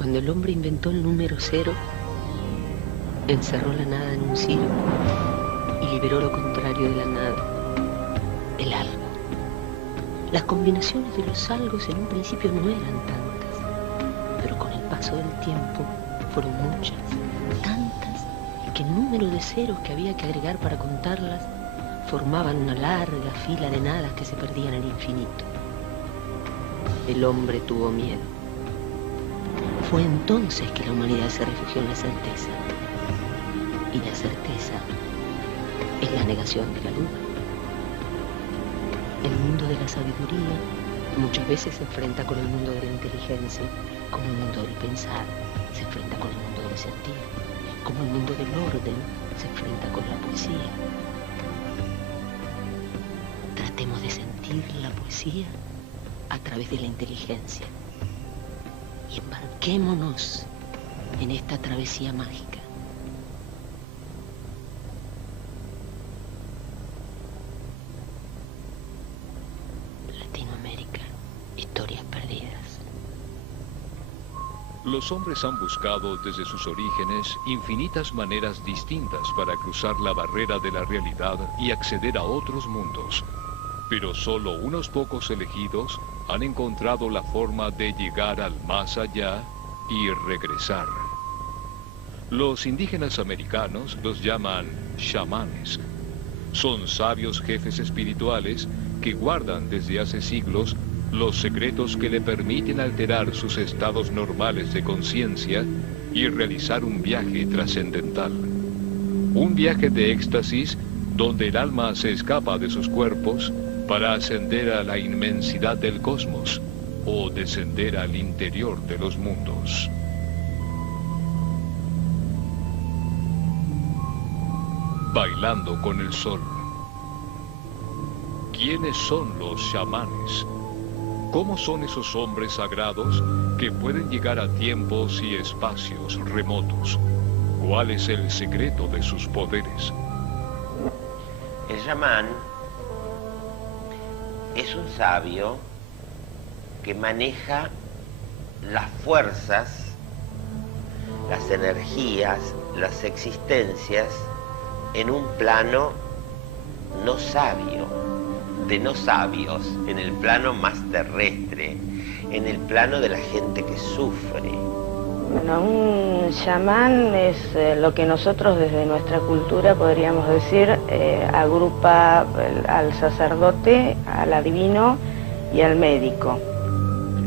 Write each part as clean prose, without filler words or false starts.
Cuando el hombre inventó el número 0, encerró la nada en un círculo y liberó lo contrario de la nada, el algo. Las combinaciones de los algos en un principio no eran tantas, pero con el paso del tiempo fueron muchas, tantas, que el número de ceros que había que agregar para contarlas formaban una larga fila de nadas que se perdían en el infinito. El hombre tuvo miedo. Fue entonces que la humanidad se refugió en la certeza. Y la certeza es la negación de la duda. El mundo de la sabiduría muchas veces se enfrenta con el mundo de la inteligencia, como el mundo del pensar se enfrenta con el mundo del sentir, como el mundo del orden se enfrenta con la poesía. Tratemos de sentir la poesía a través de la inteligencia y embarquémonos en esta travesía mágica. Latinoamérica, historias perdidas. Los hombres han buscado desde sus orígenes infinitas maneras distintas para cruzar la barrera de la realidad y acceder a otros mundos. Pero solo unos pocos elegidos han encontrado la forma de llegar al más allá y regresar. Los indígenas americanos los llaman chamanes. Son sabios jefes espirituales que guardan desde hace siglos los secretos que le permiten alterar sus estados normales de conciencia y realizar un viaje trascendental. Un viaje de éxtasis donde el alma se escapa de sus cuerpos para ascender a la inmensidad del cosmos o descender al interior de los mundos. Bailando con el sol. ¿Quiénes son los chamanes? ¿Cómo son esos hombres sagrados que pueden llegar a tiempos y espacios remotos? ¿Cuál es el secreto de sus poderes? El chamán es un sabio que maneja las fuerzas, las energías, las existencias en un plano no sabio, de no sabios, en el plano más terrestre, en el plano de la gente que sufre. Bueno, un chamán es lo que nosotros desde nuestra cultura podríamos decir, agrupa al sacerdote, al adivino y al médico.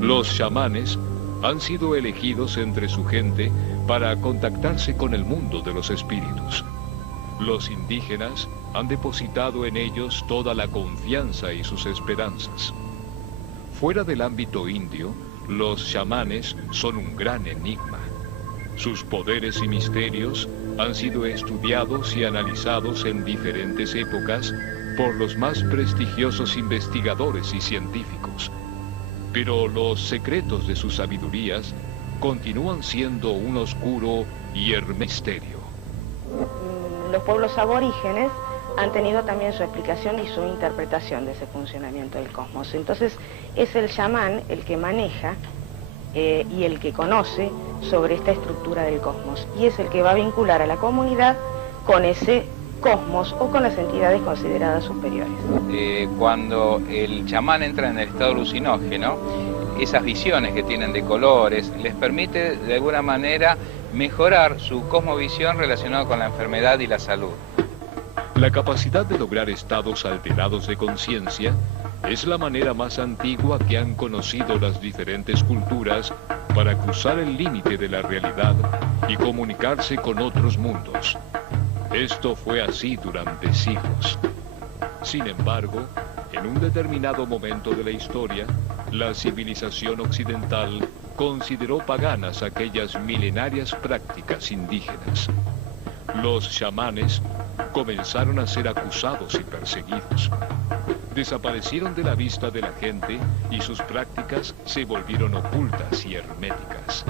Los chamanes han sido elegidos entre su gente para contactarse con el mundo de los espíritus. Los indígenas han depositado en ellos toda la confianza y sus esperanzas. Fuera del ámbito indio, los chamanes son un gran enigma. Sus poderes y misterios han sido estudiados y analizados en diferentes épocas por los más prestigiosos investigadores y científicos. Pero los secretos de sus sabidurías continúan siendo un oscuro y misterio. Los pueblos aborígenes han tenido también su explicación y su interpretación de ese funcionamiento del cosmos. Entonces es el chamán el que maneja y el que conoce sobre esta estructura del cosmos y es el que va a vincular a la comunidad con ese cosmos o con las entidades consideradas superiores. Cuando el chamán entra en el estado alucinógeno, esas visiones que tienen de colores les permite de alguna manera mejorar su cosmovisión relacionada con la enfermedad y la salud. La capacidad de lograr estados alterados de conciencia es la manera más antigua que han conocido las diferentes culturas para cruzar el límite de la realidad y comunicarse con otros mundos. Esto fue así durante siglos. Sin embargo, en un determinado momento de la historia, la civilización occidental consideró paganas aquellas milenarias prácticas indígenas. Los chamanes comenzaron a ser acusados y perseguidos. Desaparecieron de la vista de la gente y sus prácticas se volvieron ocultas y herméticas.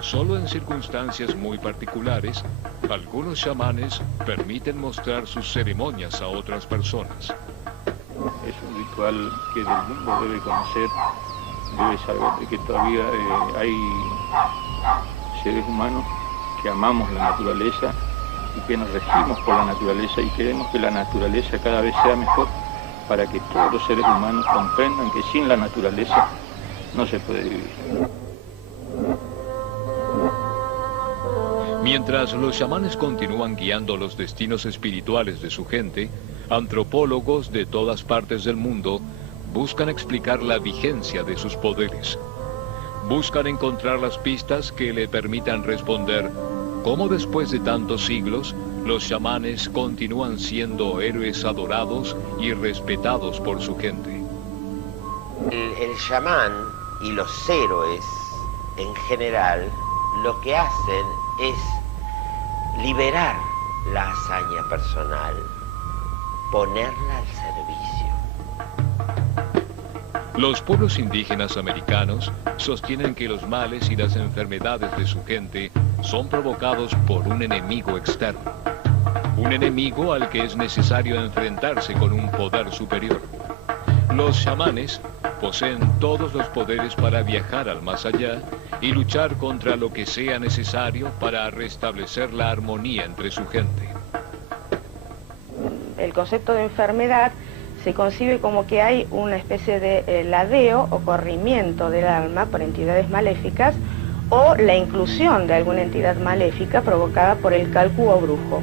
Solo en circunstancias muy particulares, algunos chamanes permiten mostrar sus ceremonias a otras personas. Es un ritual que el mundo debe conocer debe saber de que todavía hay seres humanos que amamos la naturaleza y que nos regimos por la naturaleza y queremos que la naturaleza cada vez sea mejor para que todos los seres humanos comprendan que sin la naturaleza no se puede vivir. Mientras los chamanes continúan guiando los destinos espirituales de su gente, antropólogos de todas partes del mundo buscan explicar la vigencia de sus poderes. Buscan encontrar las pistas que le permitan responder cómo después de tantos siglos los chamanes continúan siendo héroes adorados y respetados por su gente. El chamán y los héroes en general lo que hacen es liberar la hazaña personal, ponerla al servicio. Los pueblos indígenas americanos sostienen que los males y las enfermedades de su gente son provocados por un enemigo externo. Un enemigo al que es necesario enfrentarse con un poder superior. Los chamanes poseen todos los poderes para viajar al más allá y luchar contra lo que sea necesario para restablecer la armonía entre su gente. El concepto de enfermedad se concibe como que hay una especie de ladeo o corrimiento del alma por entidades maléficas o la inclusión de alguna entidad maléfica provocada por el calcu o brujo.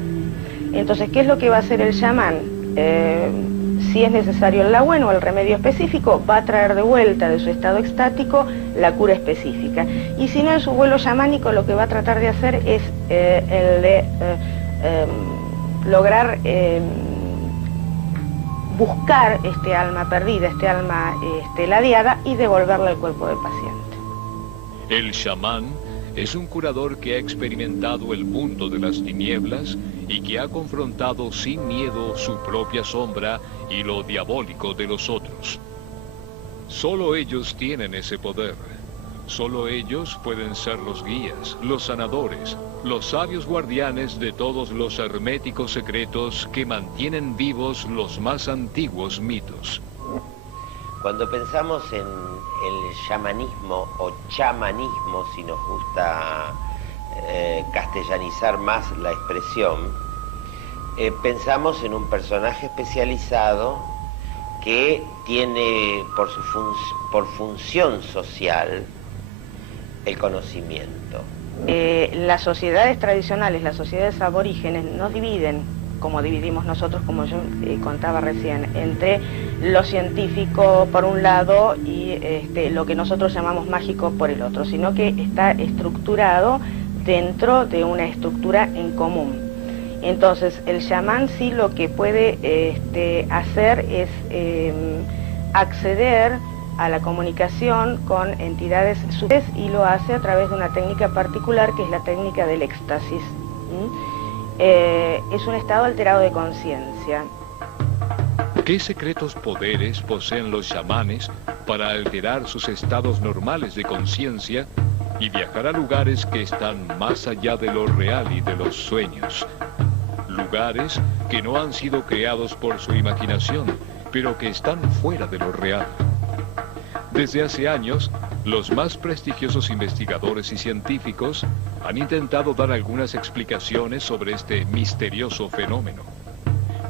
Entonces, ¿qué es lo que va a hacer el chamán? Si es necesario el lagüen o el remedio específico, va a traer de vuelta de su estado extático la cura específica. Y si no, en su vuelo chamánico lo que va a tratar de hacer es el de lograr buscar este alma perdida, este alma ladeada y devolverla al cuerpo del paciente. El chamán es un curador que ha experimentado el mundo de las tinieblas y que ha confrontado sin miedo su propia sombra y lo diabólico de los otros. Solo ellos tienen ese poder. Solo ellos pueden ser los guías, los sanadores, los sabios guardianes de todos los herméticos secretos que mantienen vivos los más antiguos mitos. Cuando pensamos en el chamanismo o chamanismo, si nos gusta castellanizar más la expresión, pensamos en un personaje especializado que tiene por función social el conocimiento. Las sociedades tradicionales, las sociedades aborígenes, nos dividen, como dividimos nosotros, como yo contaba recién, entre lo científico por un lado y lo que nosotros llamamos mágico por el otro, sino que está estructurado dentro de una estructura en común. Entonces, el chamán sí lo que puede hacer es acceder a la comunicación con entidades superiores y lo hace a través de una técnica particular que es la técnica del éxtasis. Es un estado alterado de conciencia. ¿Qué secretos poderes poseen los chamanes para alterar sus estados normales de conciencia y viajar a lugares que están más allá de lo real y de los sueños? Lugares que no han sido creados por su imaginación, pero que están fuera de lo real. Desde hace años, los más prestigiosos investigadores y científicos han intentado dar algunas explicaciones sobre este misterioso fenómeno.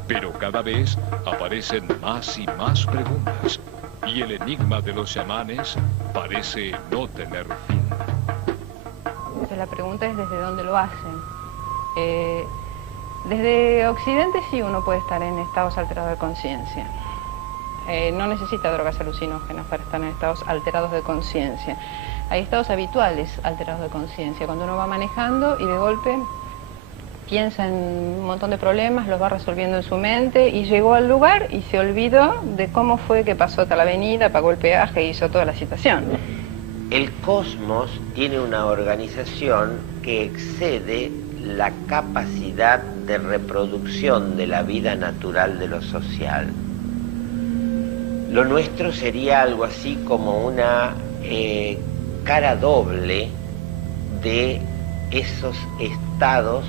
Pero cada vez aparecen más y más preguntas, y el enigma de los chamanes parece no tener fin. La pregunta es desde dónde lo hacen. Desde Occidente sí uno puede estar en estados alterados de conciencia. No necesita drogas alucinógenas para estar en estados alterados de conciencia. Hay estados habituales alterados de conciencia, cuando uno va manejando y de golpe piensa en un montón de problemas, los va resolviendo en su mente y llegó al lugar y se olvidó de cómo fue que pasó tal avenida, pagó el peaje e hizo toda la situación. El cosmos tiene una organización que excede la capacidad de reproducción de la vida natural de lo social. Lo nuestro sería algo así como una cara doble de esos estados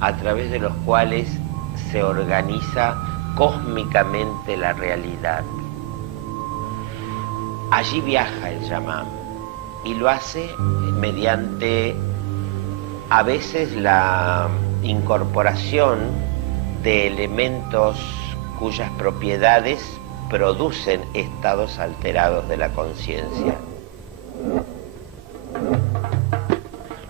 a través de los cuales se organiza cósmicamente la realidad. allí viaja el chamán y lo hace mediante a veces la incorporación de elementos cuyas propiedades producen estados alterados de la conciencia.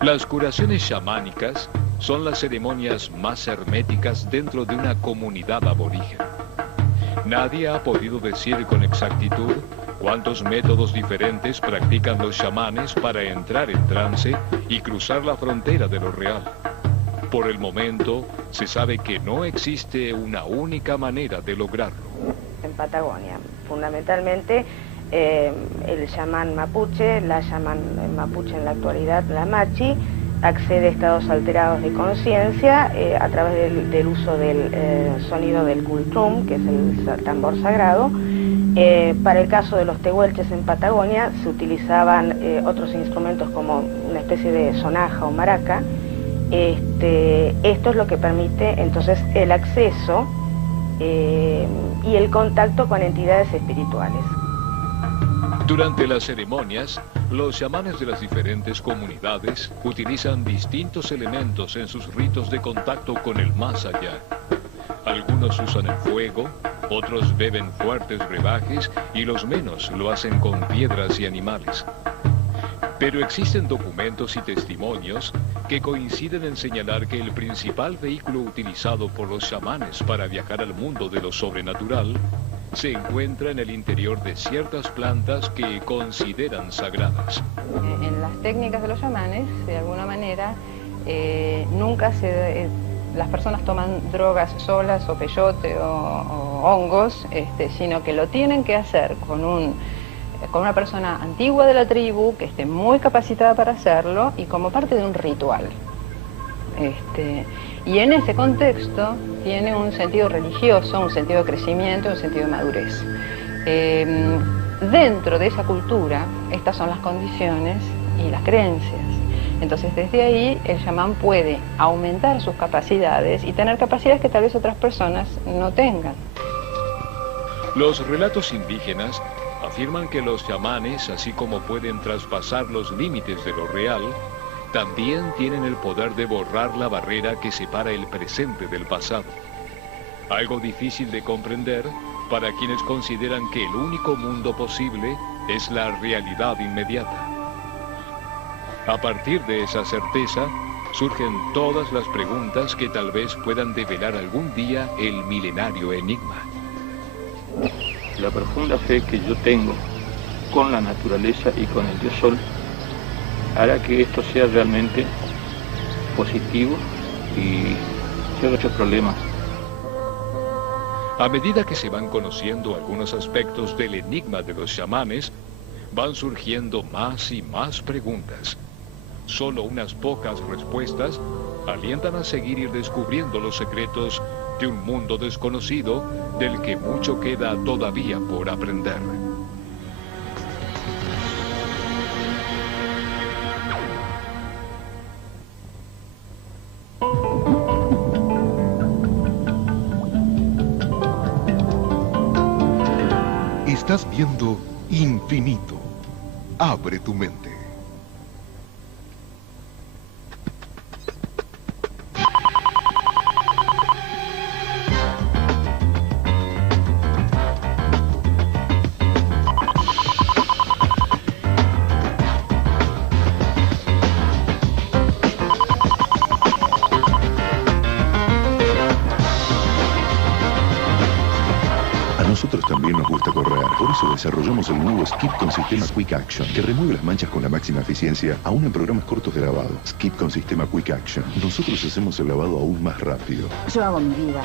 Las curaciones chamánicas son las ceremonias más herméticas dentro de una comunidad aborigen. Nadie ha podido decir con exactitud cuántos métodos diferentes practican los chamanes para entrar en trance y cruzar la frontera de lo real. Por el momento, se sabe que no existe una única manera de lograrlo. En Patagonia, fundamentalmente el chamán mapuche, la chamán mapuche en la actualidad, la machi, accede a estados alterados de conciencia a través del uso del sonido del kultrum, que es el tambor sagrado. Para el caso de los tehuelches en Patagonia se utilizaban otros instrumentos como una especie de sonaja o maraca. Esto es lo que permite entonces el acceso y el contacto con entidades espirituales. Durante las ceremonias, los chamanes de las diferentes comunidades utilizan distintos elementos en sus ritos de contacto con el más allá. Algunos usan el fuego, otros beben fuertes brebajes y los menos lo hacen con piedras y animales. Pero existen documentos y testimonios que coinciden en señalar que el principal vehículo utilizado por los chamanes para viajar al mundo de lo sobrenatural se encuentra en el interior de ciertas plantas que consideran sagradas. En las técnicas de los chamanes, de alguna manera, las personas toman drogas solas o peyote o hongos, sino que lo tienen que hacer con una persona antigua de la tribu que esté muy capacitada para hacerlo y como parte de un ritual. Y en ese contexto tiene un sentido religioso, un sentido de crecimiento, un sentido de madurez. Dentro de esa cultura, estas son las condiciones y las creencias. Entonces, desde ahí, el chamán puede aumentar sus capacidades y tener capacidades que tal vez otras personas no tengan. Los relatos indígenas afirman que los chamanes, así como pueden traspasar los límites de lo real, también tienen el poder de borrar la barrera que separa el presente del pasado. Algo difícil de comprender para quienes consideran que el único mundo posible es la realidad inmediata. A partir de esa certeza, surgen todas las preguntas que tal vez puedan develar algún día el milenario enigma. La profunda fe que yo tengo con la naturaleza y con el Dios Sol hará que esto sea realmente positivo y sin muchos problemas. A medida que se van conociendo algunos aspectos del enigma de los chamanes, van surgiendo más y más preguntas. Solo unas pocas respuestas alientan a seguir y descubriendo los secretos de un mundo desconocido del que mucho queda todavía por aprender. Estás viendo Infinito. Abre tu mente. También nos gusta correr, por eso desarrollamos el nuevo Skip con sistema Quick Action, que remueve las manchas con la máxima eficiencia, aún en programas cortos de lavado. Skip con sistema Quick Action. Nosotros hacemos el lavado aún más rápido. Yo hago mi vida.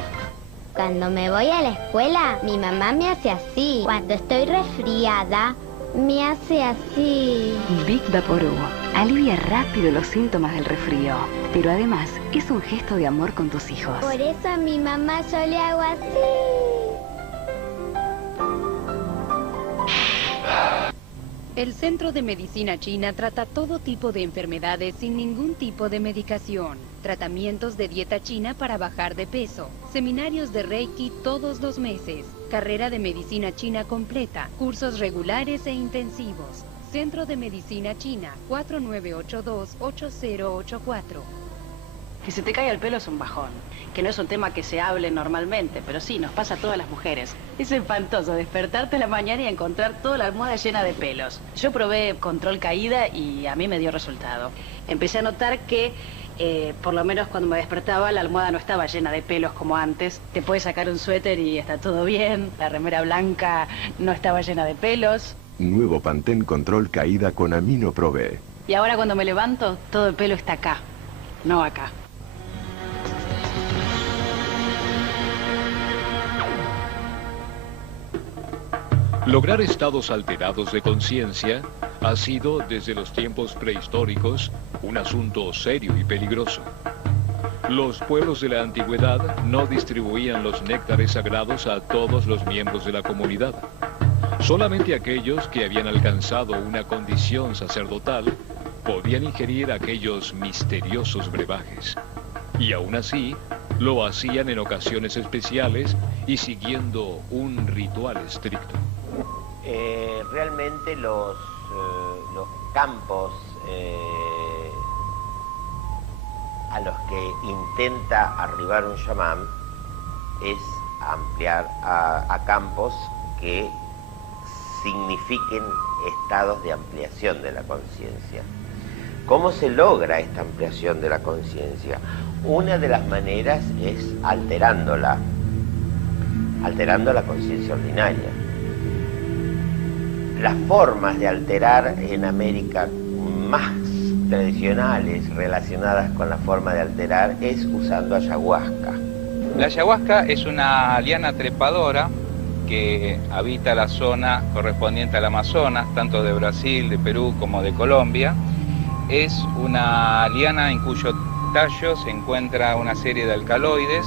Cuando me voy a la escuela, mi mamá me hace así. Cuando estoy resfriada, me hace así. Big Vaporub alivia rápido los síntomas del resfrío, pero además es un gesto de amor con tus hijos. Por eso a mi mamá yo le hago así. El Centro de Medicina China trata todo tipo de enfermedades sin ningún tipo de medicación. tratamientos de dieta china para bajar de peso, seminarios de Reiki todos los meses, carrera de medicina china completa, cursos regulares e intensivos. Centro de Medicina China, 4982-8084. Que se te caiga el pelo es un bajón, que no es un tema que se hable normalmente, pero sí, nos pasa a todas las mujeres. Es espantoso despertarte a la mañana y encontrar toda la almohada llena de pelos. Yo probé control caída y a mí me dio resultado. Empecé a notar que, por lo menos cuando me despertaba, la almohada no estaba llena de pelos como antes. Te puedes sacar un suéter y está todo bien, la remera blanca no estaba llena de pelos. Nuevo Pantene Control Caída con Amino Pro B. Y ahora cuando me levanto, todo el pelo está acá, no acá. Lograr estados alterados de conciencia ha sido, desde los tiempos prehistóricos, un asunto serio y peligroso. Los pueblos de la antigüedad no distribuían los néctares sagrados a todos los miembros de la comunidad. Solamente aquellos que habían alcanzado una condición sacerdotal podían ingerir aquellos misteriosos brebajes. Y aún así, lo hacían en ocasiones especiales y siguiendo un ritual estricto. Realmente los campos a los que intenta arribar un chamán es ampliar a campos que signifiquen estados de ampliación de la conciencia. ¿Cómo se logra esta ampliación de la conciencia? Una de las maneras es alterando la conciencia ordinaria. Las formas de alterar en América más tradicionales relacionadas con la forma de alterar es usando ayahuasca. La ayahuasca es una liana trepadora que habita la zona correspondiente al Amazonas, tanto de Brasil, de Perú como de Colombia. Es una liana en cuyo tallo se encuentra una serie de alcaloides.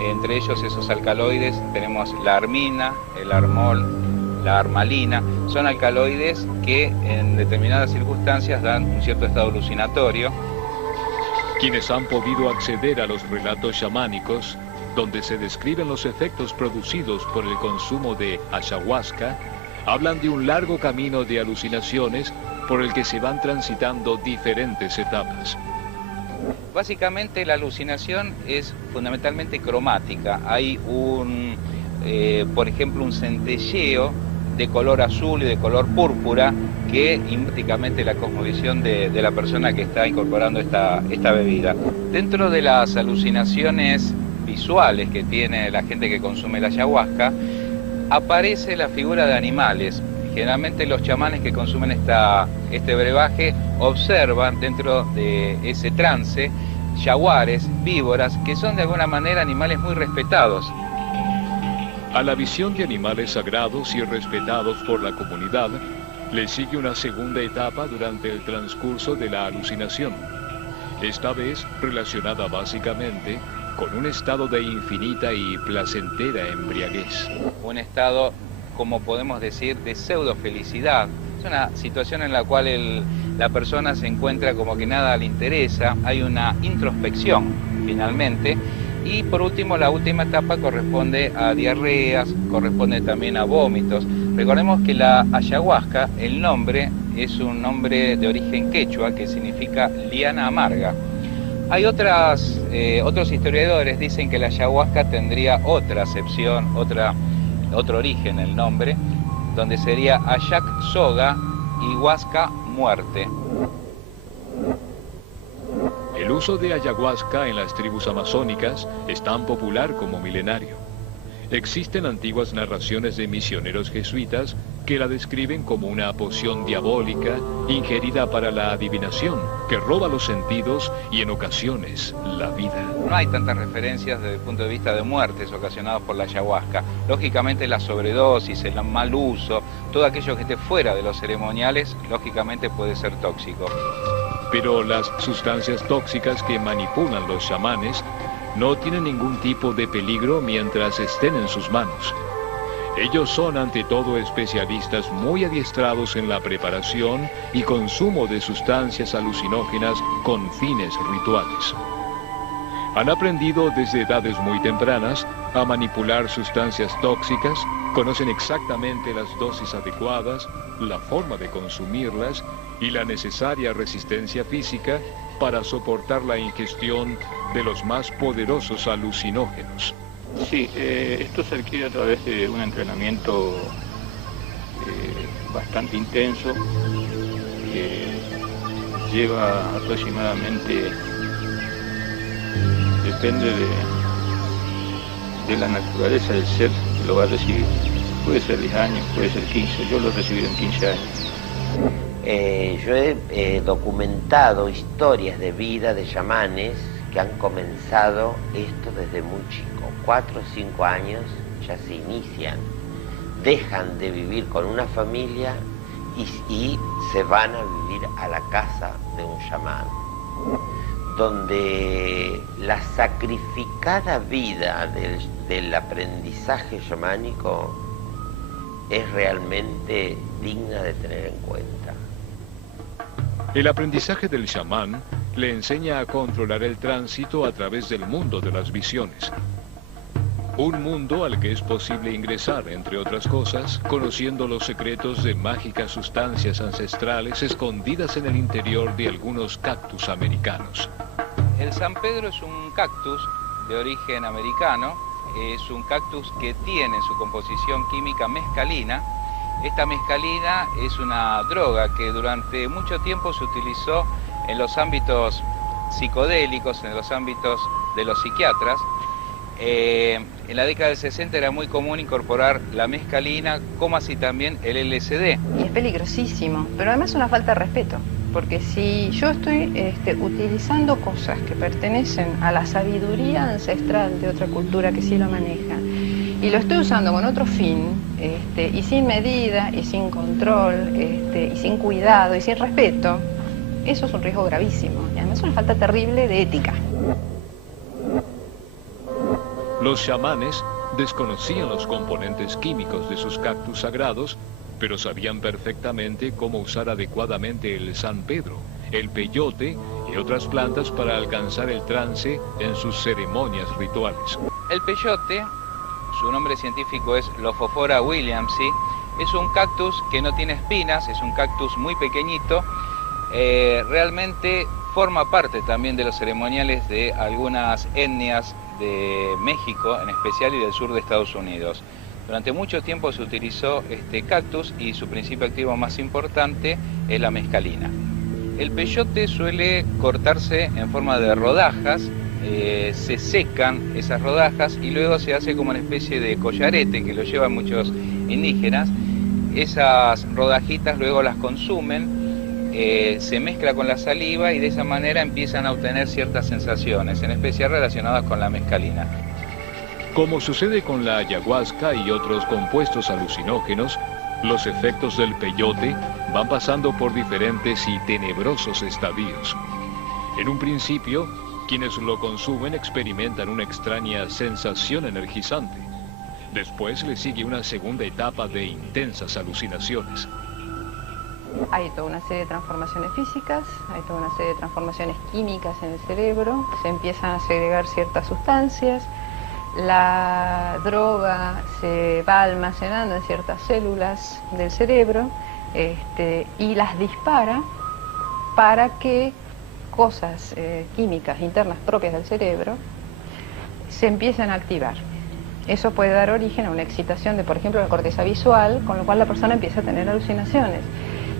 Entre ellos, esos alcaloides, tenemos la armina, el armol, la armalina. Son alcaloides que en determinadas circunstancias dan un cierto estado alucinatorio. Quienes han podido acceder a los relatos chamánicos, donde se describen los efectos producidos por el consumo de ayahuasca, hablan de un largo camino de alucinaciones por el que se van transitando diferentes etapas. Básicamente la alucinación es fundamentalmente cromática. Hay por ejemplo, un centelleo de color azul y de color púrpura que prácticamente la cosmovisión de la persona que está incorporando esta bebida. Dentro de las alucinaciones visuales que tiene la gente que consume la ayahuasca, aparece la figura de animales. Generalmente los chamanes que consumen este brebaje observan dentro de ese trance jaguares, víboras, que son de alguna manera animales muy respetados. A la visión de animales sagrados y respetados por la comunidad, le sigue una segunda etapa durante el transcurso de la alucinación. Esta vez relacionada básicamente con un estado de infinita y placentera embriaguez. Un estado, como podemos decir, de pseudo felicidad. Es una situación en la cual la persona se encuentra como que nada le interesa, hay una introspección finalmente. Y por último, la última etapa corresponde a diarreas, corresponde también a vómitos. Recordemos que la ayahuasca, el nombre es un nombre de origen quechua que significa liana amarga. Hay otros historiadores dicen que la ayahuasca tendría otra acepción, otro origen el nombre, donde sería Ayac soga y Huasca muerte. El uso de ayahuasca en las tribus amazónicas es tan popular como milenario. Existen antiguas narraciones de misioneros jesuitas que la describen como una poción diabólica ingerida para la adivinación, que roba los sentidos y en ocasiones la vida. No hay tantas referencias desde el punto de vista de muertes ocasionadas por la ayahuasca. Lógicamente la sobredosis, el mal uso, todo aquello que esté fuera de los ceremoniales, lógicamente puede ser tóxico. Pero las sustancias tóxicas que manipulan los chamanes no tienen ningún tipo de peligro mientras estén en sus manos. Ellos son ante todo especialistas muy adiestrados en la preparación y consumo de sustancias alucinógenas con fines rituales. Han aprendido desde edades muy tempranas a manipular sustancias tóxicas, conocen exactamente las dosis adecuadas, la forma de consumirlas y la necesaria resistencia física para soportar la ingestión de los más poderosos alucinógenos. Sí, esto se adquiere a través de un entrenamiento bastante intenso que lleva aproximadamente, depende de la naturaleza del ser que lo va a recibir. Puede ser 10 años, puede ser 15, yo lo he recibido en 15 años. Yo he documentado historias de vida de chamanes que han comenzado esto desde muy chico, 4 o 5 años ya se inician, dejan de vivir con una familia y se van a vivir a la casa de un chamán, donde la sacrificada vida del aprendizaje chamánico es realmente digna de tener en cuenta. El aprendizaje del chamán le enseña a controlar el tránsito a través del mundo de las visiones. Un mundo al que es posible ingresar, entre otras cosas, conociendo los secretos de mágicas sustancias ancestrales escondidas en el interior de algunos cactus americanos. El San Pedro es un cactus de origen americano, es un cactus que tiene en su composición química mescalina. Esta mescalina es una droga que durante mucho tiempo se utilizó en los ámbitos psicodélicos, en los ámbitos de los psiquiatras. En la década del 60 era muy común incorporar la mescalina, como así también el LSD. Y es peligrosísimo, pero además es una falta de respeto, porque si yo estoy utilizando cosas que pertenecen a la sabiduría ancestral de otra cultura que sí lo maneja, y lo estoy usando con otro fin, y sin medida, y sin control, y sin cuidado, y sin respeto, eso es un riesgo gravísimo, y además es una falta terrible de ética. Los chamanes desconocían los componentes químicos de sus cactus sagrados, pero sabían perfectamente cómo usar adecuadamente el San Pedro, el peyote y otras plantas para alcanzar el trance en sus ceremonias rituales. El peyote, su nombre científico es Lophophora williamsi, es un cactus que no tiene espinas, es un cactus muy pequeñito, realmente forma parte también de los ceremoniales de algunas etnias de México en especial y del sur de Estados Unidos. Durante mucho tiempo se utilizó este cactus y su principio activo más importante es la mescalina. El peyote suele cortarse en forma de rodajas, se secan esas rodajas y luego se hace como una especie de collarete que lo llevan muchos indígenas. Esas rodajitas luego las consumen, se mezcla con la saliva y de esa manera empiezan a obtener ciertas sensaciones, en especial relacionadas con la mescalina. Como sucede con la ayahuasca y otros compuestos alucinógenos, los efectos del peyote van pasando por diferentes y tenebrosos estadios. En un principio, quienes lo consumen experimentan una extraña sensación energizante. Después le sigue una segunda etapa de intensas alucinaciones. Hay toda una serie de transformaciones físicas, hay toda una serie de transformaciones químicas en el cerebro, se empiezan a segregar ciertas sustancias, la droga se va almacenando en ciertas células del cerebro y las dispara para que cosas químicas internas propias del cerebro se empiecen a activar. Eso puede dar origen a una excitación de, por ejemplo, la corteza visual, con lo cual la persona empieza a tener alucinaciones.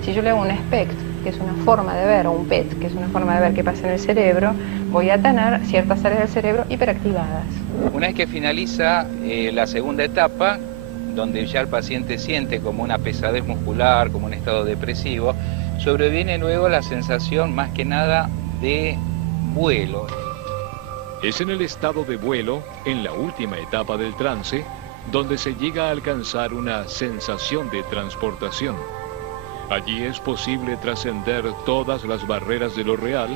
Si yo le hago un SPECT, que es una forma de ver, o un PET, que es una forma de ver qué pasa en el cerebro, voy a tener ciertas áreas del cerebro hiperactivadas. Una vez que finaliza la segunda etapa, donde ya el paciente siente como una pesadez muscular, como un estado depresivo, sobreviene luego la sensación más que nada de vuelo. Es en el estado de vuelo, en la última etapa del trance, donde se llega a alcanzar una sensación de transportación. Allí es posible trascender todas las barreras de lo real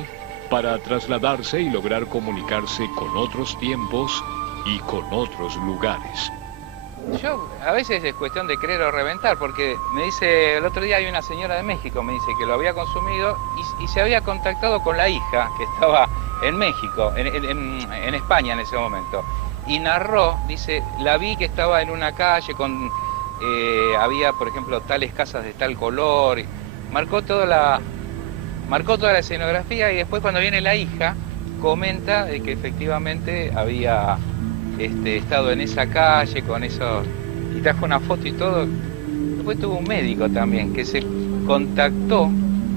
para trasladarse y lograr comunicarse con otros tiempos y con otros lugares. Yo a veces es cuestión de creer o reventar, porque me dice, el otro día hay una señora de México, me dice que lo había consumido y se había contactado con la hija que estaba en México, en España en ese momento. Y narró, dice, la vi que estaba en una calle con, había por ejemplo tales casas de tal color, marcó toda la escenografía, y después cuando viene la hija comenta de que efectivamente había estado en esa calle con eso, y trajo una foto y todo. Después tuvo un médico también que se contactó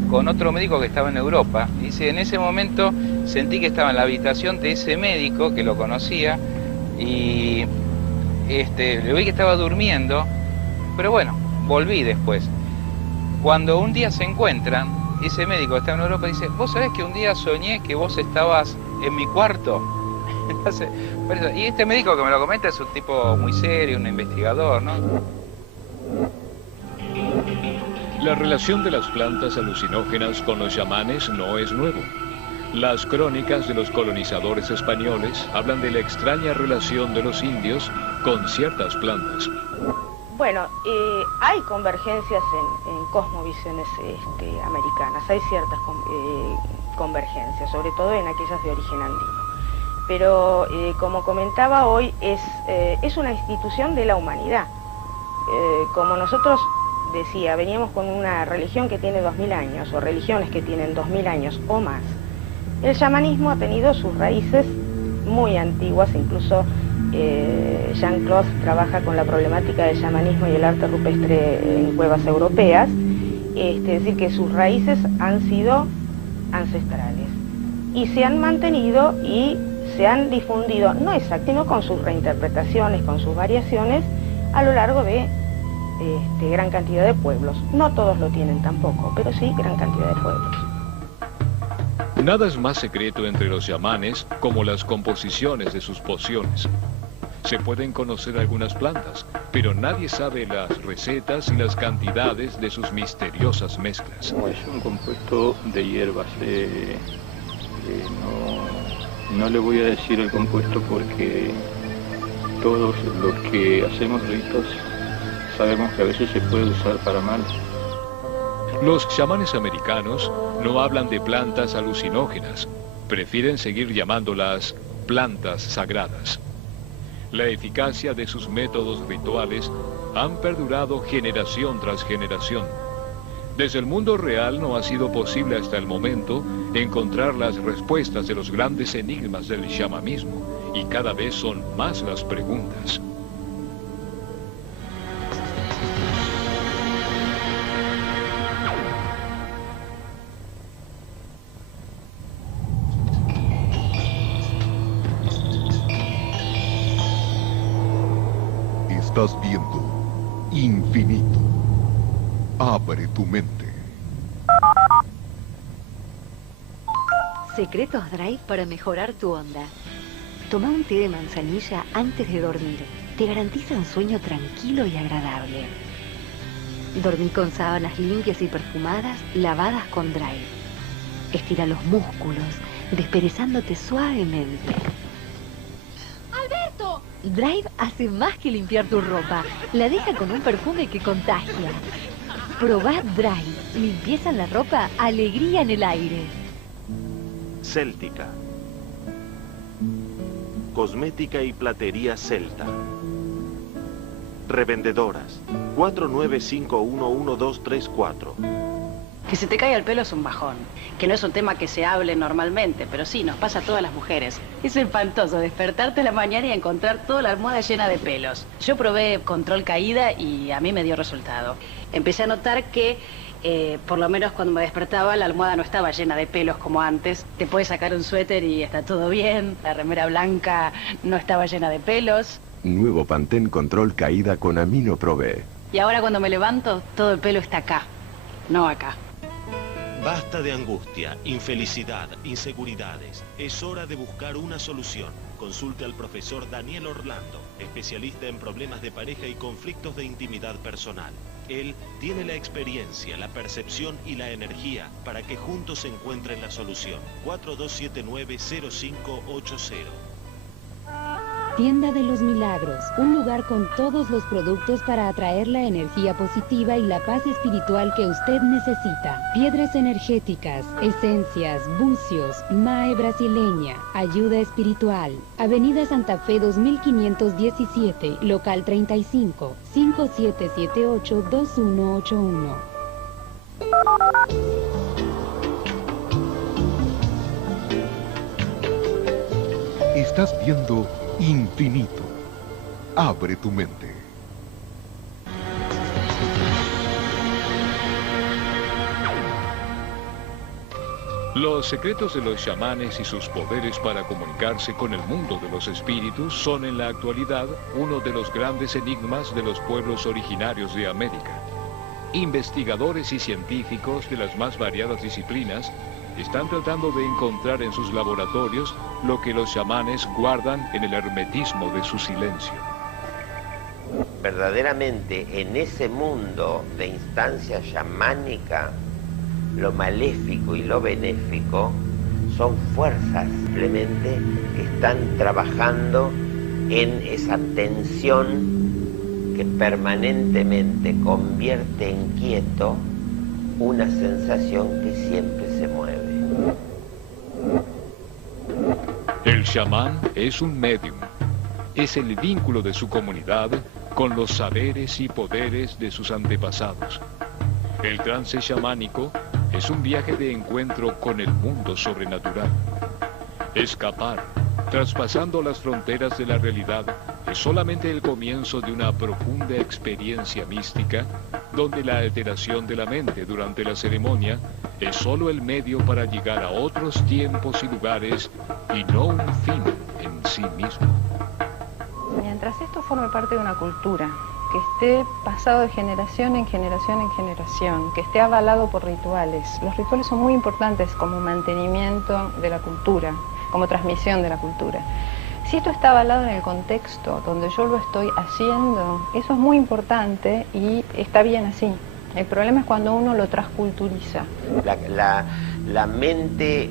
con otro médico que estaba en Europa. Dice, en ese momento sentí que estaba en la habitación de ese médico que lo conocía, y le vi que estaba durmiendo, pero bueno, volví después. Cuando un día se encuentran, ese médico que estaba en Europa dice, ¿vos sabés que un día soñé que vos estabas en mi cuarto? Entonces, por eso, y este médico que me lo comenta es un tipo muy serio, un investigador, ¿no? La relación de las plantas alucinógenas con los chamanes no es nuevo. Las crónicas de los colonizadores españoles hablan de la extraña relación de los indios con ciertas plantas. Bueno, hay convergencias en cosmovisiones americanas, hay ciertas convergencias, sobre todo en aquellas de origen andino. Pero, como comentaba hoy, es una institución de la humanidad. Como nosotros decía, veníamos con una religión que tiene 2000 años, o religiones que tienen 2000 años o más. El chamanismo ha tenido sus raíces muy antiguas, incluso Jean-Claude trabaja con la problemática del chamanismo y el arte rupestre en cuevas europeas, es decir, que sus raíces han sido ancestrales y se han mantenido y se han difundido, no exacto, sino con sus reinterpretaciones, con sus variaciones, a lo largo de gran cantidad de pueblos. No todos lo tienen tampoco, pero sí gran cantidad de pueblos. Nada es más secreto entre los chamanes como las composiciones de sus pociones. Se pueden conocer algunas plantas, pero nadie sabe las recetas y las cantidades de sus misteriosas mezclas. Es un compuesto de hierbas. No le voy a decir el compuesto porque todos los que hacemos ritos sabemos que a veces se puede usar para mal. Los chamanes americanos no hablan de plantas alucinógenas, prefieren seguir llamándolas plantas sagradas. La eficacia de sus métodos rituales han perdurado generación tras generación. Desde el mundo real no ha sido posible hasta el momento encontrar las respuestas de los grandes enigmas del chamanismo, y cada vez son más las preguntas. Estás viendo Infinito. Abre tu mente. Secretos Drive para mejorar tu onda. Toma un té de manzanilla antes de dormir. Te garantiza un sueño tranquilo y agradable. Dormí con sábanas limpias y perfumadas, lavadas con Drive. Estira los músculos, desperezándote suavemente. ¡Alberto! Drive hace más que limpiar tu ropa. La deja con un perfume que contagia. Probá Drive. Limpieza en la ropa, alegría en el aire. Céltica. Cosmética y platería celta. Revendedoras. 49511234. Que se te caiga el pelo es un bajón, que no es un tema que se hable normalmente, pero sí, nos pasa a todas las mujeres. Es espantoso despertarte a la mañana y encontrar toda la almohada llena de pelos. Yo probé control caída y a mí me dio resultado. Empecé a notar que, por lo menos cuando me despertaba, la almohada no estaba llena de pelos como antes. Te puedes sacar un suéter y está todo bien, la remera blanca no estaba llena de pelos. Nuevo Pantene Control Caída con Amino Pro B. Y ahora cuando me levanto, todo el pelo está acá, no acá. Basta de angustia, infelicidad, inseguridades. Es hora de buscar una solución. Consulte al profesor Daniel Orlando, especialista en problemas de pareja y conflictos de intimidad personal. Él tiene la experiencia, la percepción y la energía para que juntos encuentren la solución. 4279-0580. Tienda de los Milagros, un lugar con todos los productos para atraer la energía positiva y la paz espiritual que usted necesita. Piedras energéticas, esencias, bucios, mae brasileña, ayuda espiritual. Avenida Santa Fe 2517, local 35, 5778-2181. Estás viendo Infinito. Abre tu mente. Los secretos de los chamanes y sus poderes para comunicarse con el mundo de los espíritus son en la actualidad uno de los grandes enigmas de los pueblos originarios de América. Investigadores y científicos de las más variadas disciplinas están tratando de encontrar en sus laboratorios lo que los chamanes guardan en el hermetismo de su silencio. Verdaderamente en ese mundo de instancia chamánica, lo maléfico y lo benéfico son fuerzas simplemente que están trabajando en esa tensión que permanentemente convierte en quieto una sensación que siempre se mueve. El chamán es un médium. Es el vínculo de su comunidad con los saberes y poderes de sus antepasados. El trance chamánico es un viaje de encuentro con el mundo sobrenatural. Escapar, traspasando las fronteras de la realidad, es solamente el comienzo de una profunda experiencia mística, donde la alteración de la mente durante la ceremonia es solo el medio para llegar a otros tiempos y lugares y no un fin en sí mismo. Mientras esto forme parte de una cultura, que esté pasado de generación en generación en generación, que esté avalado por rituales. Los rituales son muy importantes como mantenimiento de la cultura, como transmisión de la cultura. Si esto está avalado en el contexto donde yo lo estoy haciendo, eso es muy importante y está bien así. El problema es cuando uno lo transculturiza. La mente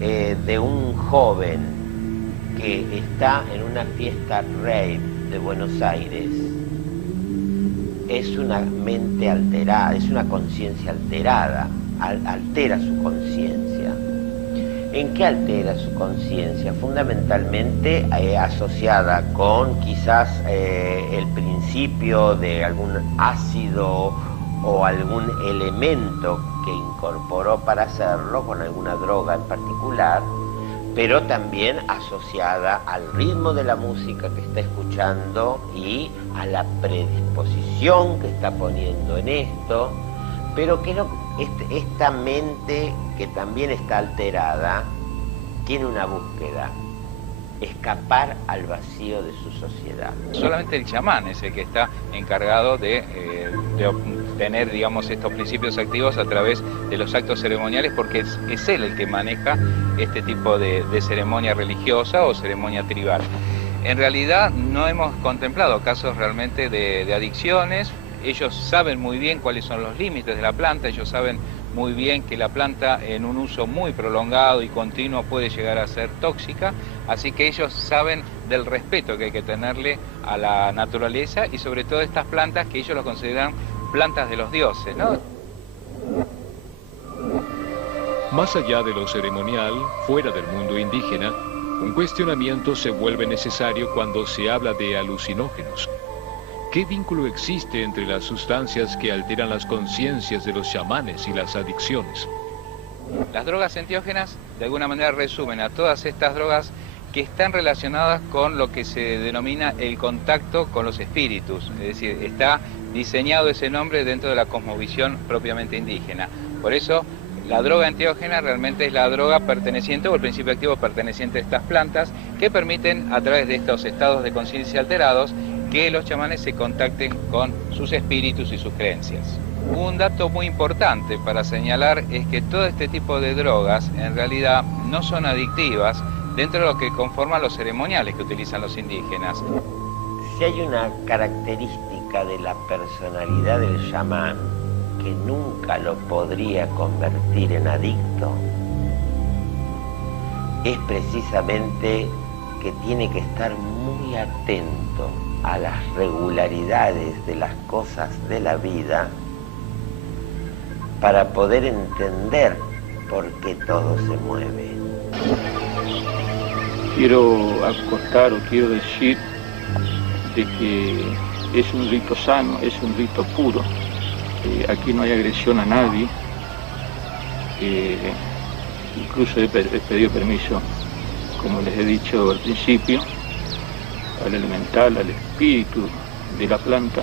de un joven que está en una fiesta rave de Buenos Aires es una mente alterada, es una conciencia alterada, altera su conciencia. ¿En qué altera su conciencia? Fundamentalmente asociada con quizás el principio de algún ácido o algún elemento que incorporó para hacerlo, con alguna droga en particular, pero también asociada al ritmo de la música que está escuchando y a la predisposición que está poniendo en esto, pero que esta mente que también está alterada tiene una búsqueda: escapar al vacío de su sociedad. Solamente el chamán es el que está encargado de obtener, digamos, estos principios activos a través de los actos ceremoniales, porque es él el que maneja este tipo de ceremonia religiosa o ceremonia tribal. En realidad no hemos contemplado casos realmente de adicciones. Ellos saben muy bien cuáles son los límites de la planta, ellos saben muy bien que la planta en un uso muy prolongado y continuo puede llegar a ser tóxica, así que ellos saben del respeto que hay que tenerle a la naturaleza y sobre todo estas plantas que ellos lo consideran plantas de los dioses, ¿no? Más allá de lo ceremonial, fuera del mundo indígena, un cuestionamiento se vuelve necesario cuando se habla de alucinógenos. ¿Qué vínculo existe entre las sustancias que alteran las conciencias de los chamanes y las adicciones? Las drogas enteógenas de alguna manera resumen a todas estas drogas que están relacionadas con lo que se denomina el contacto con los espíritus, es decir, está diseñado ese nombre dentro de la cosmovisión propiamente indígena. Por eso la droga enteógena realmente es la droga perteneciente o el principio activo perteneciente a estas plantas que permiten a través de estos estados de conciencia alterados que los chamanes se contacten con sus espíritus y sus creencias. Un dato muy importante para señalar es que todo este tipo de drogas en realidad no son adictivas dentro de lo que conforman los ceremoniales que utilizan los indígenas. Si hay una característica de la personalidad del chamán que nunca lo podría convertir en adicto, es precisamente que tiene que estar muy atento a las regularidades de las cosas de la vida para poder entender por qué todo se mueve. Quiero acotar o quiero decir de que es un rito sano, es un rito puro. Aquí no hay agresión a nadie. Incluso he pedido permiso, como les he dicho al principio, al elemental, al espíritu de la planta,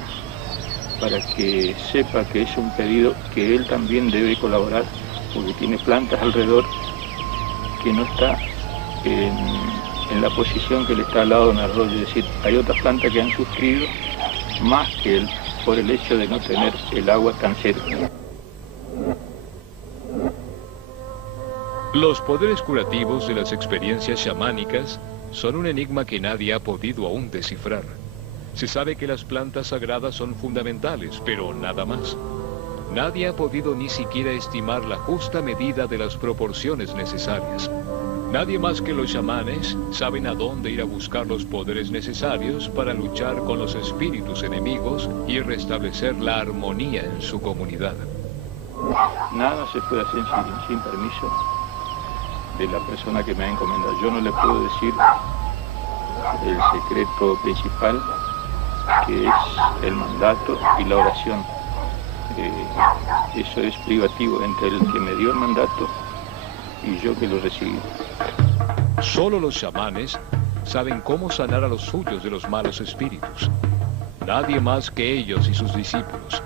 para que sepa que es un pedido que él también debe colaborar, porque tiene plantas alrededor que no está en la posición que él está al lado de un arroyo. Es decir, hay otras plantas que han sufrido más que él por el hecho de no tener el agua tan cerca. Los poderes curativos de las experiencias chamánicas son un enigma que nadie ha podido aún descifrar. Se sabe que las plantas sagradas son fundamentales, pero nada más. Nadie ha podido ni siquiera estimar la justa medida de las proporciones necesarias. Nadie más que los chamanes saben a dónde ir a buscar los poderes necesarios para luchar con los espíritus enemigos y restablecer la armonía en su comunidad. Nada se puede hacer sin permiso de la persona que me ha encomendado. Yo no le puedo decir el secreto principal, que es el mandato y la oración. Eso es privativo entre el que me dio el mandato y yo que lo recibí. Solo los chamanes saben cómo sanar a los suyos de los malos espíritus. Nadie más que ellos y sus discípulos.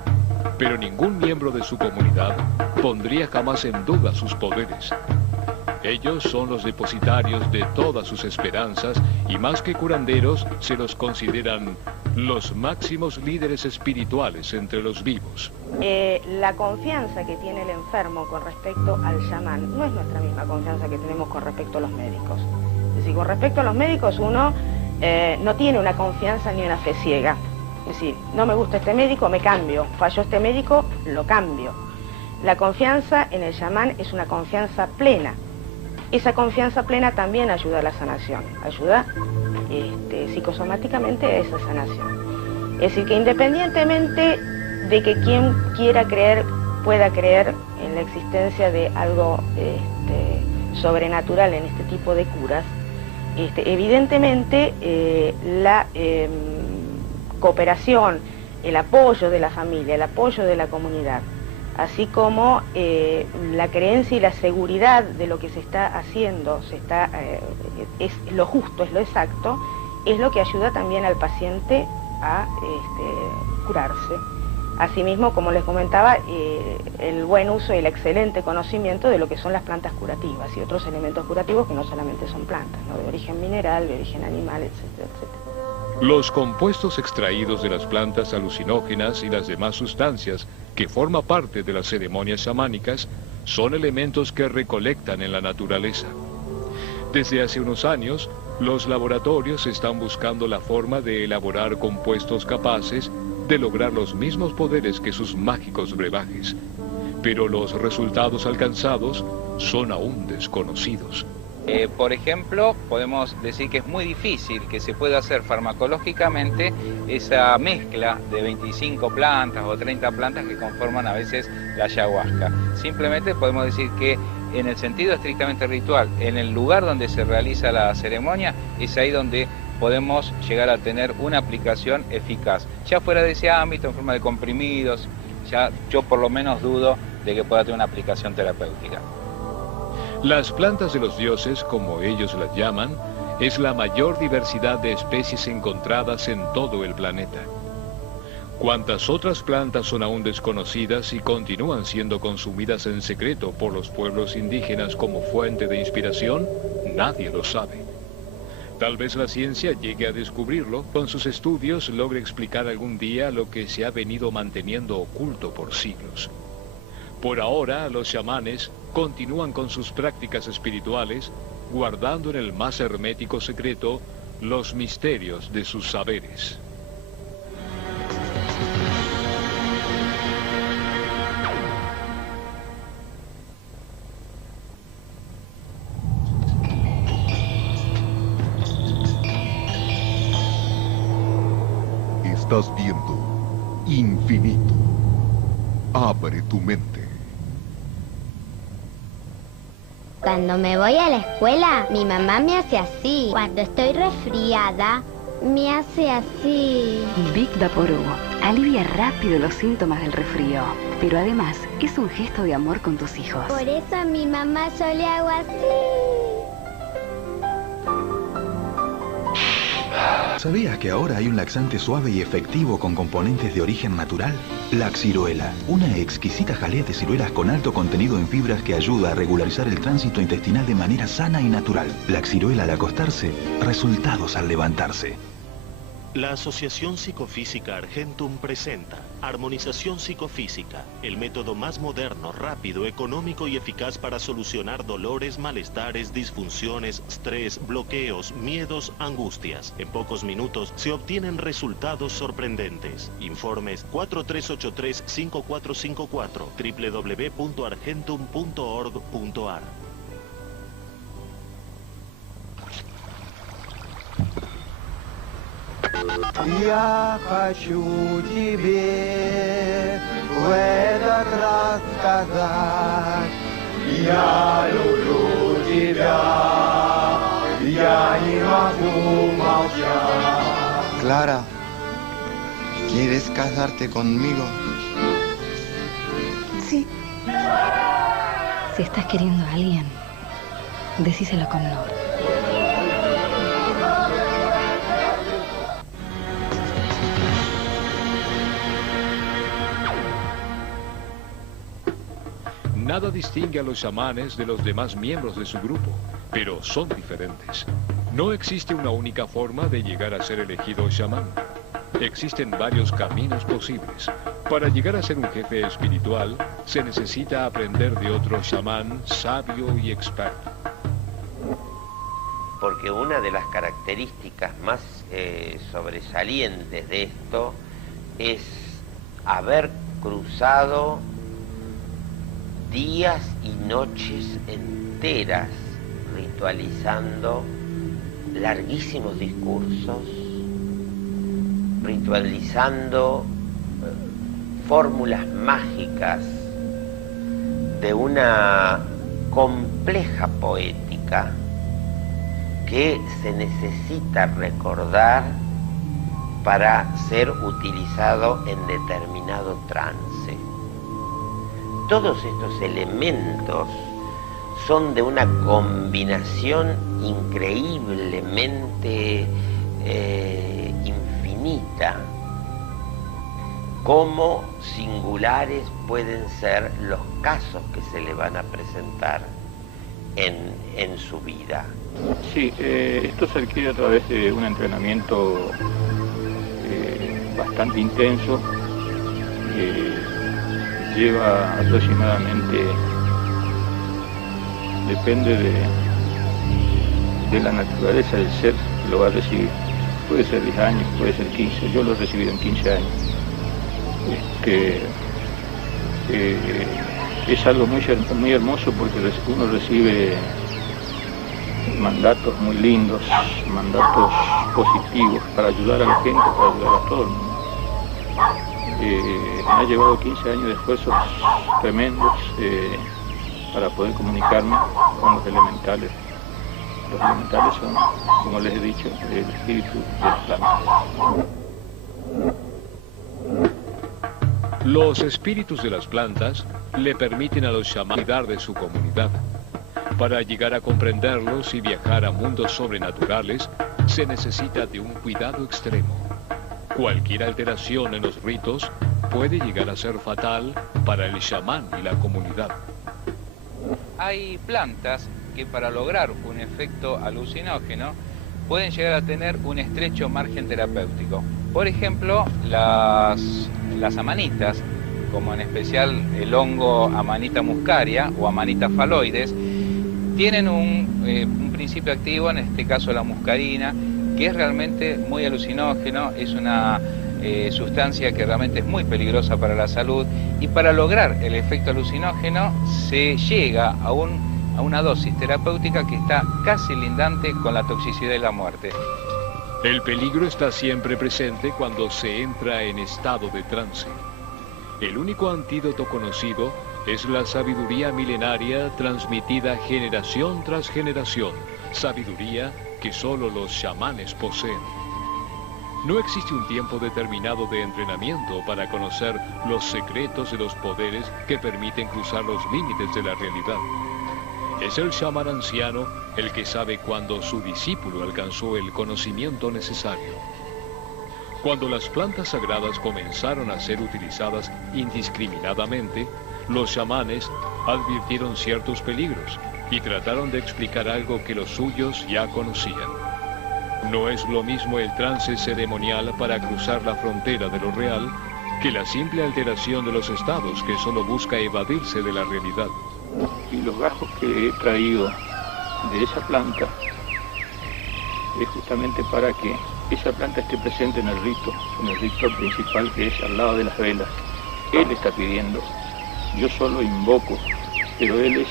Pero ningún miembro de su comunidad pondría jamás en duda sus poderes. Ellos son los depositarios de todas sus esperanzas y más que curanderos se los consideran los máximos líderes espirituales entre los vivos. La confianza que tiene el enfermo con respecto al chamán no es nuestra misma confianza que tenemos con respecto a los médicos. Es decir, con respecto a los médicos uno no tiene una confianza ni una fe ciega. Es decir, no me gusta este médico, me cambio. Falló este médico, lo cambio. La confianza en el chamán es una confianza plena. Esa confianza plena también ayuda a la sanación, ayuda psicosomáticamente a esa sanación. Es decir, que independientemente de que quien quiera creer, pueda creer en la existencia de algo sobrenatural en este tipo de curas, evidentemente la cooperación, el apoyo de la familia, el apoyo de la comunidad, así como la creencia y la seguridad de lo que se está haciendo, es lo justo, es lo exacto, es lo que ayuda también al paciente a curarse. Asimismo, como les comentaba, el buen uso y el excelente conocimiento de lo que son las plantas curativas y otros elementos curativos que no solamente son plantas, ¿no? De origen mineral, de origen animal, etcétera, etcétera. Los compuestos extraídos de las plantas alucinógenas y las demás sustancias que forman parte de las ceremonias chamánicas son elementos que recolectan en la naturaleza. Desde hace unos años, los laboratorios están buscando la forma de elaborar compuestos capaces de lograr los mismos poderes que sus mágicos brebajes, pero los resultados alcanzados son aún desconocidos. Por ejemplo, podemos decir que es muy difícil que se pueda hacer farmacológicamente esa mezcla de 25 plantas o 30 plantas que conforman a veces la ayahuasca. Simplemente podemos decir que en el sentido estrictamente ritual, en el lugar donde se realiza la ceremonia, es ahí donde podemos llegar a tener una aplicación eficaz. Ya fuera de ese ámbito, en forma de comprimidos, ya yo por lo menos dudo de que pueda tener una aplicación terapéutica. Las plantas de los dioses, como ellos las llaman, es la mayor diversidad de especies encontradas en todo el planeta. Cuántas otras plantas son aún desconocidas y continúan siendo consumidas en secreto por los pueblos indígenas como fuente de inspiración, nadie lo sabe. Tal vez la ciencia llegue a descubrirlo, con sus estudios logre explicar algún día lo que se ha venido manteniendo oculto por siglos. Por ahora, los chamanes continúan con sus prácticas espirituales, guardando en el más hermético secreto los misterios de sus saberes. Estás viendo infinito. Abre tu mente. Cuando me voy a la escuela, mi mamá me hace así. Cuando estoy resfriada, me hace así. Vic Vaporub alivia rápido los síntomas del resfrío, pero además es un gesto de amor con tus hijos. Por eso a mi mamá yo le hago así. ¿Sabías que ahora hay un laxante suave y efectivo con componentes de origen natural? La Ciruela, una exquisita jalea de ciruelas con alto contenido en fibras que ayuda a regularizar el tránsito intestinal de manera sana y natural. La Ciruela al acostarse, resultados al levantarse. La Asociación Psicofísica Argentum presenta Armonización Psicofísica, el método más moderno, rápido, económico y eficaz para solucionar dolores, malestares, disfunciones, estrés, bloqueos, miedos, angustias. En pocos minutos se obtienen resultados sorprendentes. Informes 4383-5454, www.argentum.org.ar. Я хочу тебе в этот раз сказать, я люблю тебя, я не могу молчать. Clara, ¿quieres casarte conmigo? Sí. Si estás queriendo a alguien, decíselo con no. Nada distingue a los chamanes de los demás miembros de su grupo, pero son diferentes. No existe una única forma de llegar a ser elegido chamán. Existen varios caminos posibles. Para llegar a ser un jefe espiritual, se necesita aprender de otro chamán sabio y experto. Porque una de las características más sobresalientes de esto es haber cruzado días y noches enteras ritualizando larguísimos discursos, ritualizando fórmulas mágicas de una compleja poética que se necesita recordar para ser utilizado en determinado trance. Todos estos elementos son de una combinación increíblemente infinita. Cómo singulares pueden ser los casos que se le van a presentar en su vida. Sí, esto se adquiere a través de un entrenamiento bastante intenso. Lleva aproximadamente, depende de la naturaleza del ser que lo va a recibir. Puede ser 10 años, puede ser 15, yo lo he recibido en 15 años. Es algo muy hermoso porque uno recibe mandatos muy lindos, mandatos positivos para ayudar a la gente, para ayudar a todo el mundo. Me ha llevado 15 años de esfuerzos tremendos para poder comunicarme con los elementales. Los elementales son, como les he dicho, el espíritu de las plantas. Los espíritus de las plantas le permiten a los chamanes cuidar de su comunidad. Para llegar a comprenderlos y viajar a mundos sobrenaturales, se necesita de un cuidado extremo. Cualquier alteración en los ritos puede llegar a ser fatal para el chamán y la comunidad. Hay plantas que para lograr un efecto alucinógeno pueden llegar a tener un estrecho margen terapéutico. Por ejemplo, las amanitas, como en especial el hongo Amanita muscaria o Amanita phalloides, tienen un principio activo, en este caso la muscarina, que es realmente muy alucinógeno, es una sustancia que realmente es muy peligrosa para la salud, y para lograr el efecto alucinógeno se llega a una dosis terapéutica que está casi lindante con la toxicidad y la muerte. El peligro está siempre presente cuando se entra en estado de trance. El único antídoto conocido es la sabiduría milenaria transmitida generación tras generación, sabiduría que solo los chamanes poseen. No existe un tiempo determinado de entrenamiento para conocer los secretos de los poderes que permiten cruzar los límites de la realidad. Es el chamán anciano el que sabe cuándo su discípulo alcanzó el conocimiento necesario. Cuando las plantas sagradas comenzaron a ser utilizadas indiscriminadamente, los chamanes advirtieron ciertos peligros y trataron de explicar algo que los suyos ya conocían. No es lo mismo el trance ceremonial para cruzar la frontera de lo real que la simple alteración de los estados que solo busca evadirse de la realidad. Y los gajos que he traído de esa planta es justamente para que esa planta esté presente en el rito principal, que es al lado de las velas. Él está pidiendo, yo solo invoco, pero él es,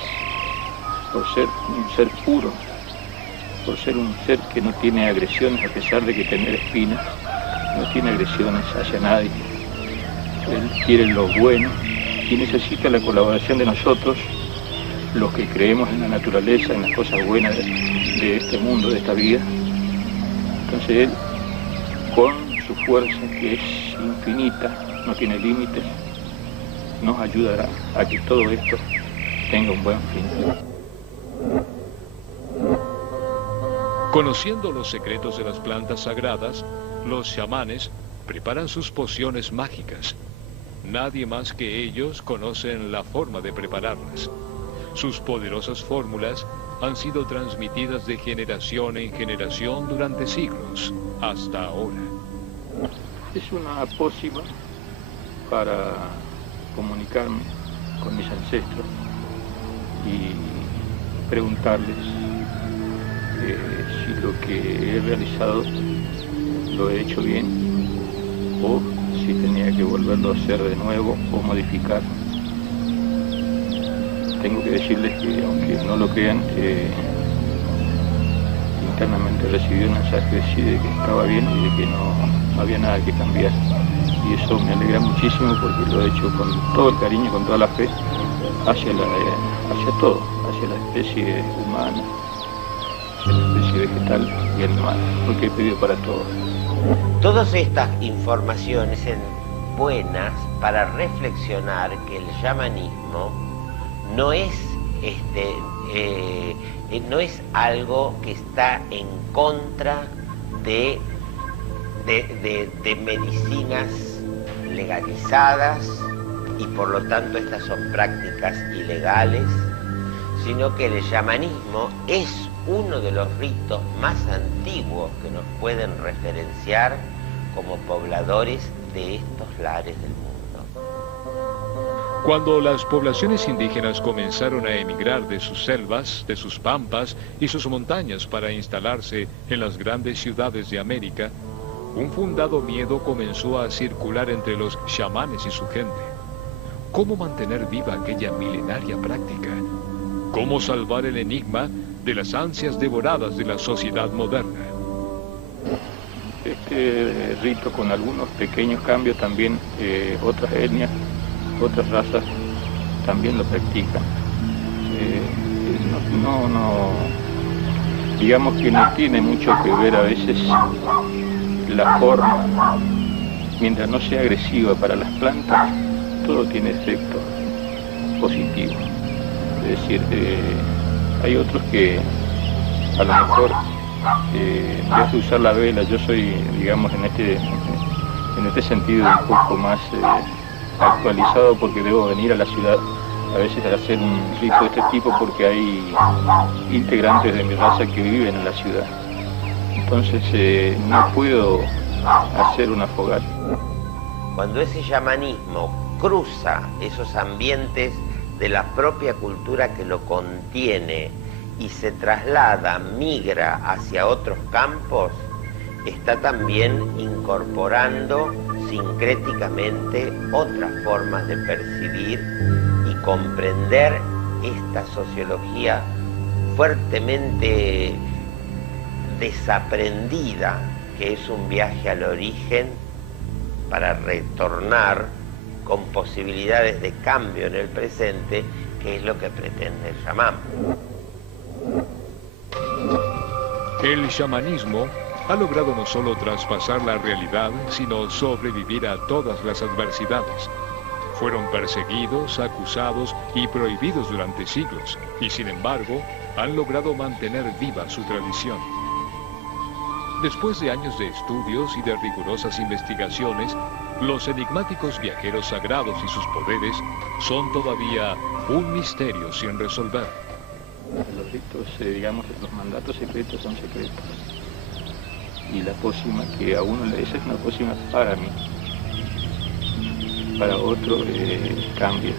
por ser un ser puro, por ser un ser que no tiene agresiones, a pesar de que tener espinas, no tiene agresiones hacia nadie. Él quiere lo bueno y necesita la colaboración de nosotros, los que creemos en la naturaleza, en las cosas buenas de este mundo, de esta vida. Entonces él, con su fuerza, que es infinita, no tiene límites, nos ayudará a que todo esto tenga un buen fin. Conociendo los secretos de las plantas sagradas, los chamanes preparan sus pociones mágicas. Nadie más que ellos conocen la forma de prepararlas. Sus poderosas fórmulas han sido transmitidas de generación en generación durante siglos, hasta ahora. Es una pócima para comunicarme con mis ancestros y preguntarles si lo que he realizado lo he hecho bien o si tenía que volverlo a hacer de nuevo o modificar. Tengo que decirles que, aunque no lo crean, internamente recibí un mensaje de que estaba bien y de que no había nada que cambiar. Y eso me alegra muchísimo porque lo he hecho con todo el cariño, con toda la fe, hacia todo, hacia la especie humana, hacia la especie vegetal y animal, porque he pedido para todos. Todas estas informaciones son buenas para reflexionar que el chamanismo no es algo que está en contra de medicinas legalizadas y por lo tanto estas son prácticas ilegales, sino que el chamanismo es uno de los ritos más antiguos que nos pueden referenciar como pobladores de estos lares del mundo. Cuando las poblaciones indígenas comenzaron a emigrar de sus selvas, de sus pampas y sus montañas para instalarse en las grandes ciudades de América, un fundado miedo comenzó a circular entre los chamanes y su gente. ¿Cómo mantener viva aquella milenaria práctica? ¿Cómo salvar el enigma de las ansias devoradas de la sociedad moderna? Este rito, con algunos pequeños cambios, también otras etnias, otras razas también lo practican. Digamos que no tiene mucho que ver a veces la forma. Mientras no sea agresiva para las plantas, todo tiene efecto positivo. Es decir, hay otros que a lo mejor en vez de usar la vela, yo soy, digamos, en este sentido un poco más actualizado, porque debo venir a la ciudad a veces a hacer un rito de este tipo porque hay integrantes de mi raza que viven en la ciudad. Entonces no puedo hacer una fogata. Cuando ese chamanismo cruza esos ambientes de la propia cultura que lo contiene y se traslada, migra hacia otros campos, está también incorporando sincréticamente otras formas de percibir y comprender esta sociología fuertemente desaprendida que es un viaje al origen para retornar con posibilidades de cambio en el presente, que es lo que pretende el chamán. El chamanismo ha logrado no solo traspasar la realidad, sino sobrevivir a todas las adversidades. Fueron perseguidos, acusados y prohibidos durante siglos, y sin embargo, han logrado mantener viva su tradición. Después de años de estudios y de rigurosas investigaciones, los enigmáticos viajeros sagrados y sus poderes son todavía un misterio sin resolver. Los ritos, digamos, los mandatos secretos son secretos. Y la pócima que a uno le dice es una pócima para mí. Para otro cambia,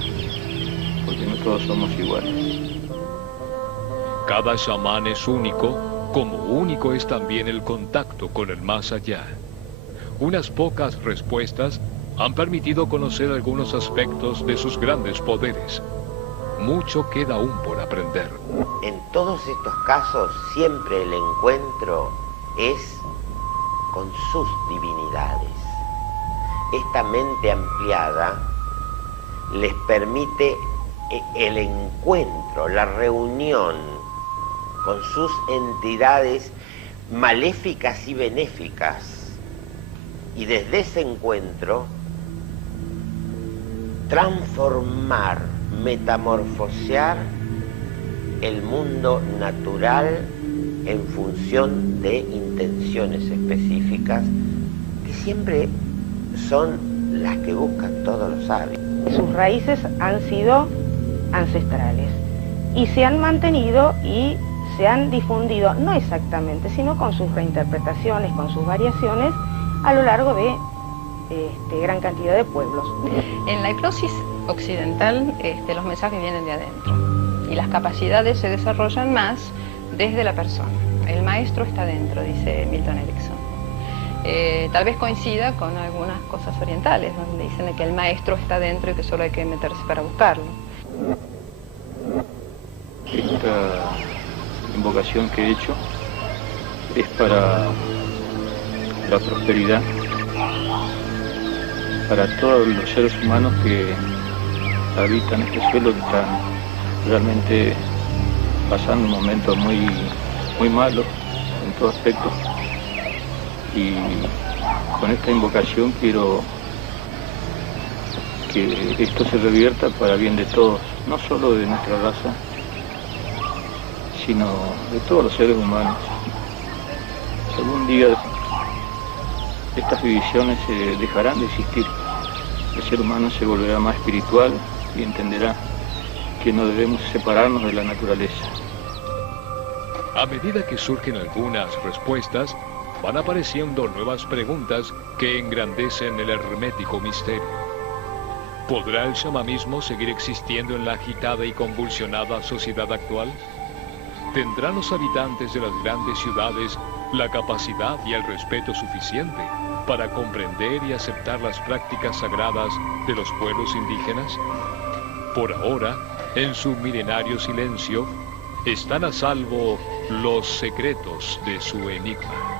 porque no todos somos iguales. Cada chamán es único, como único es también el contacto con el más allá. Unas pocas respuestas han permitido conocer algunos aspectos de sus grandes poderes. Mucho queda aún por aprender. En todos estos casos, siempre el encuentro es con sus divinidades. Esta mente ampliada les permite el encuentro, la reunión con sus entidades maléficas y benéficas. Y desde ese encuentro, transformar, metamorfosear el mundo natural en función de intenciones específicas que siempre son las que buscan todos los sabios. Sus raíces han sido ancestrales y se han mantenido y se han difundido, no exactamente, sino con sus reinterpretaciones, con sus variaciones a lo largo de gran cantidad de pueblos. En la hipnosis occidental los mensajes vienen de adentro y las capacidades se desarrollan más desde la persona. El maestro está dentro, dice Milton Erickson. Tal vez coincida con algunas cosas orientales, donde dicen que el maestro está dentro y que solo hay que meterse para buscarlo. Esta invocación que he hecho es para la prosperidad, para todos los seres humanos que habitan este suelo, que están realmente pasando un momento muy malo en todo aspecto. Y con esta invocación quiero que esto se revierta para bien de todos, no solo de nuestra raza, sino de todos los seres humanos. Algún día estas divisiones dejarán de existir. El ser humano se volverá más espiritual y entenderá que no debemos separarnos de la naturaleza. A medida que surgen algunas respuestas, van apareciendo nuevas preguntas que engrandecen el hermético misterio. ¿Podrá el chamanismo seguir existiendo en la agitada y convulsionada sociedad actual? ¿Tendrán los habitantes de las grandes ciudades la capacidad y el respeto suficiente para comprender y aceptar las prácticas sagradas de los pueblos indígenas? Por ahora, en su milenario silencio, están a salvo los secretos de su enigma.